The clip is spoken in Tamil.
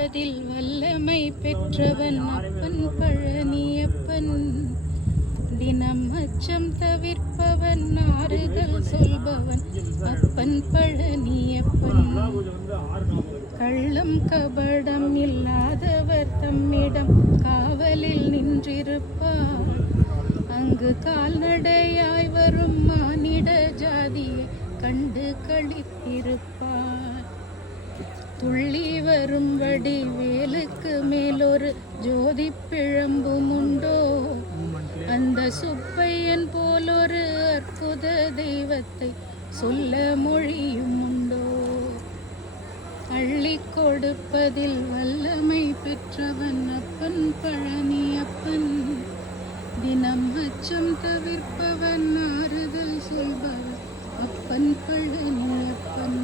கொடுப்பதில் வல்லமை பெற்றவன் அப்பன் பழனியப்பன். தினம் அச்சம் தவிர்ப்பவன், ஆறுதல் சொல்பவன் அப்பன் பழனியப்பன். கள்ளம் கபடம் இல்லாதவர் தம்மிடம் காவலில் நின்றிருப்பார். அங்கு கால்நடையாய் வரும் மானிட ஜாதியை கண்டு களித்திருப்பார். துள்ளி வரும்படி வேலுக்கு மேலொரு ஜோதி பிழம்பும் உண்டோ? அந்த சுப்பையன் போலொரு அற்புத தெய்வத்தை சொல்ல மொழியும் உண்டோ? அள்ளி கொடுப்பதில் வல்லமை பெற்றவன் அப்பன் பழனியப்பன். தினம் அச்சம் தவிர்ப்பவன், ஆறுதல் சொல்பவன் அப்பன் பழனியப்பன்.